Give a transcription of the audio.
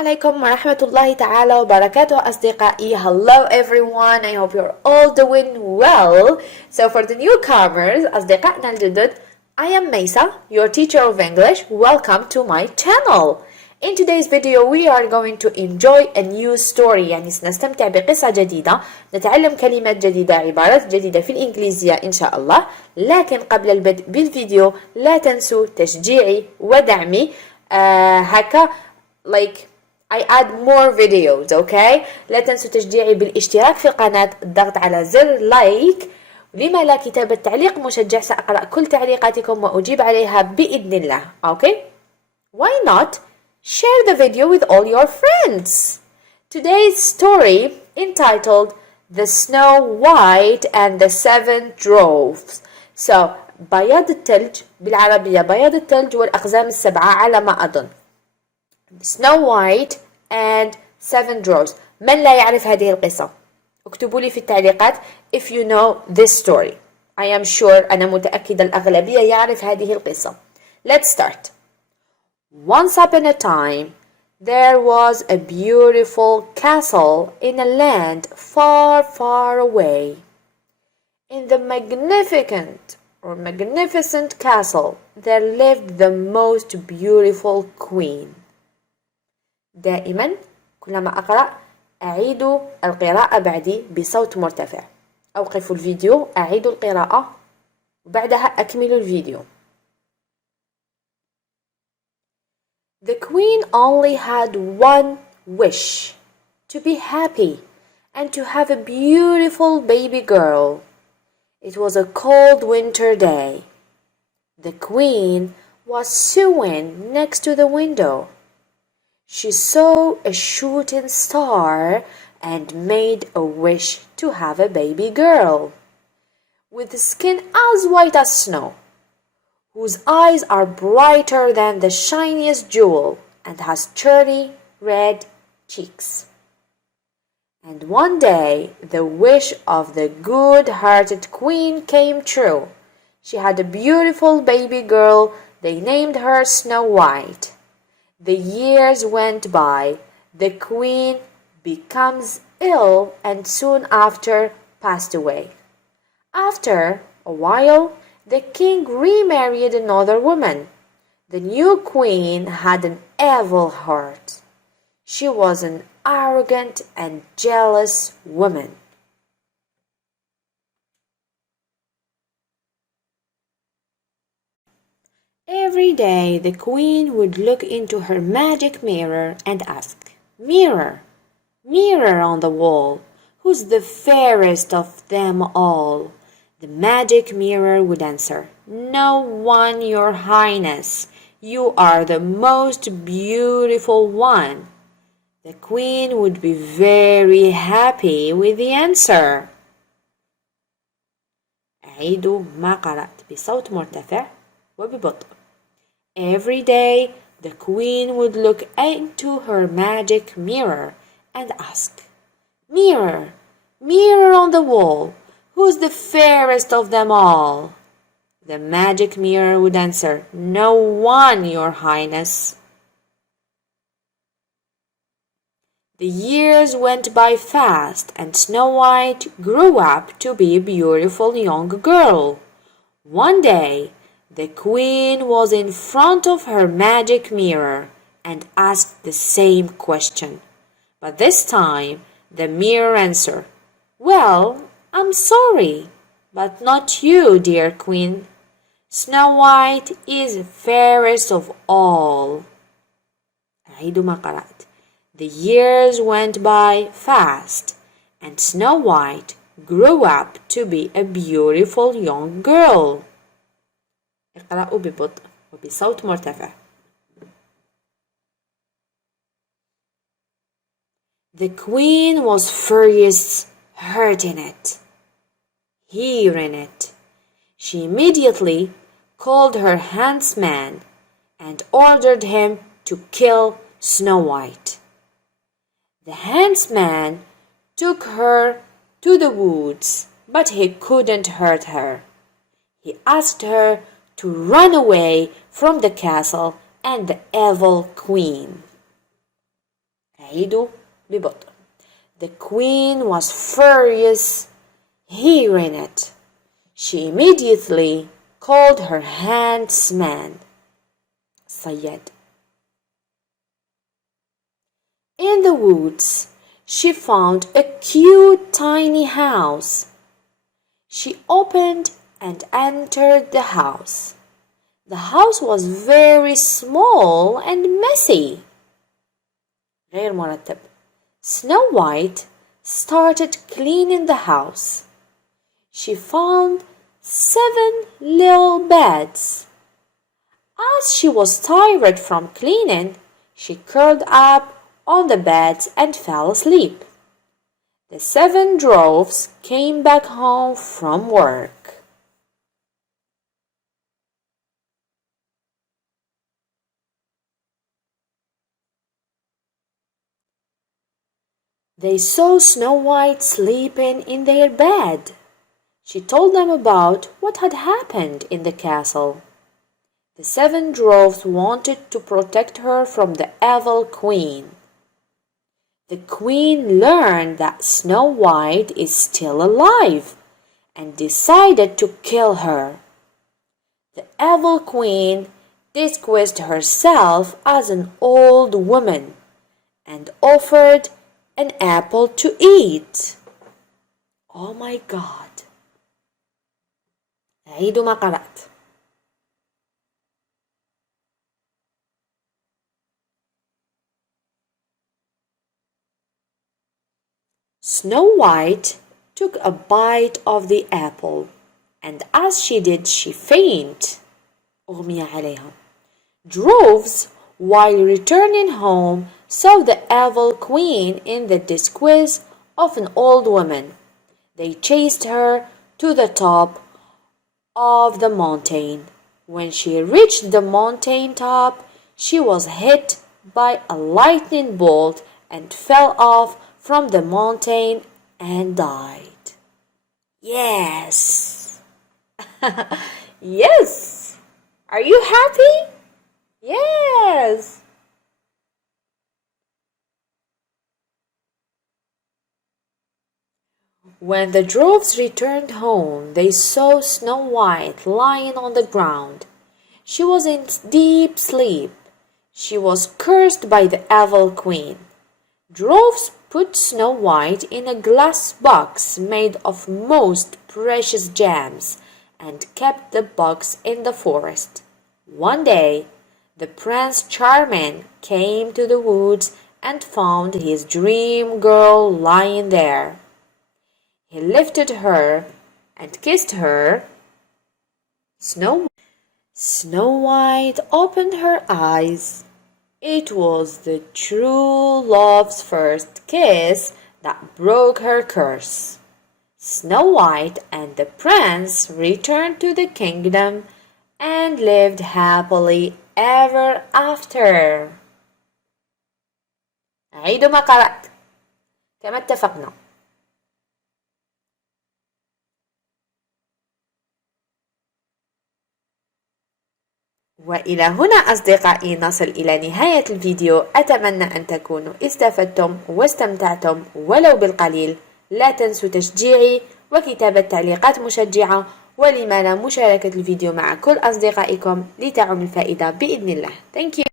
عليكم ورحمة الله تعالى وبركاته أصدقائي. Hello everyone, I hope you're all doing well. So for the newcomers, أصدقائنا الجدد, I am Maysa, your teacher of English. Welcome to my channel. In today's video we are going to enjoy a new story. يعني سنستمتع بقصة جديدة، نتعلم كلمات جديدة، عبارات جديدة في الإنجليزية إن شاء الله. لكن قبل البدء بالفيديو لا تنسوا تشجيعي ودعمي. هكا I add more videos, okay? لا تنسوا تشجيعي بالاشتراك في القناة، الضغط على زر لايك، ولما لا كتابة تعليق مشجع. سأقرأ كل تعليقاتكم وأجيب عليها بإذن الله, okay? Why not share the video with all your friends? Today's story entitled The Snow White and the Seven Dwarfs. So, بياض الثلج بالعربية بياض الثلج والأقزام السبعة على ما أظن. Snow White and Seven Dwarfs. من لا يعرف هذه القصة؟ اكتبوا لي في التعليقات if you know this story. I am sure أنا متأكدة الأغلبية يعرف هذه القصة. Let's start. Once upon a time, there was a beautiful castle in a land far, far away. In the magnificent castle, there lived the most beautiful queen. دائما كلما أقرأ أعيد القراءة بعدي بصوت مرتفع. أوقف الفيديو، أعيد القراءة وبعدها أكمل الفيديو. The queen only had one wish, to be happy and to have a beautiful baby girl. It was a cold winter day. The queen was sewing next to the window. She saw a shooting star and made a wish to have a baby girl with skin as white as snow, whose eyes are brighter than the shiniest jewel and has cherry red cheeks. And one day the wish of the good-hearted queen came true. She had a beautiful baby girl. They named her Snow White. The years went by. The queen becomes ill and soon after passed away. After a while, the king remarried another woman. The new queen had an evil heart. She was an arrogant and jealous woman. Every day the queen would look into her magic mirror and ask, "Mirror, mirror on the wall, who's the fairest of them all?" The magic mirror would answer, "No one, your highness. You are the most beautiful one." The queen would be very happy with the answer. أعيد ما قرأت بصوت مرتفع وببطء. Every day the queen would look into her magic mirror and ask, "Mirror, mirror on the wall, who's the fairest of them all?" The magic mirror would answer, "No one, your highness." The years went by fast and Snow White grew up to be a beautiful young girl. One day, the queen was in front of her magic mirror and asked the same question. But this time, the mirror answered, "Well, I'm sorry, but not you, dear queen. Snow White is fairest of all." أعيد ما قرأت. The years went by fast, and Snow White grew up to be a beautiful young girl. اقرأوا ببطء وبصوت مرتفع. The queen was furious, hearing it. She immediately called her huntsman and ordered him to kill Snow White. The huntsman took her to the woods, but he couldn't hurt her. He asked her to run away from the castle and the evil queen. عيدوا ببطء. The queen was furious hearing it. She immediately called her huntsman, الصياد. In the woods, she found a cute tiny house. She opened and entered the house. The house was very small and messy. غير مرتب. Snow White started cleaning the house. She found 7 little beds. As she was tired from cleaning, she curled up on the beds and fell asleep. The 7 dwarfs came back home from work. They saw Snow White sleeping in their bed. She told them about what had happened in the castle. The 7 dwarfs wanted to protect her from the evil queen. The queen learned that Snow White is still alive and decided to kill her. The evil queen disguised herself as an old woman and offered an apple to eat. Oh my God. عيدوا ما قرأت. Snow White took a bite of the apple, and as she did, she fainted. أغمي عليها. Dwarfs, while returning home, saw the evil queen in the disguise of an old woman. They chased her to the top of the mountain. When she reached the mountain top, she was hit by a lightning bolt and fell off from the mountain and died. Yes. Yes. Are you happy? Yes. When the dwarfs returned home, they saw Snow White lying on the ground. She was in deep sleep. She was cursed by the evil queen. Dwarfs put Snow White in a glass box made of most precious gems and kept the box in the forest. One day, the Prince Charming came to the woods and found his dream girl lying there. He lifted her and kissed her. Snow White opened her eyes. It was the true love's first kiss that broke her curse. Snow White and the prince returned to the kingdom and lived happily ever after. عيدوا ما قرأت كما اتفقنا. وإلى هنا أصدقائي نصل إلى نهاية الفيديو. أتمنى أن تكونوا استفدتم واستمتعتم ولو بالقليل. لا تنسوا تشجيعي وكتابة تعليقات مشجعة، ولما لا مشاركة الفيديو مع كل أصدقائكم لتعم الفائدة بإذن الله. Thank you.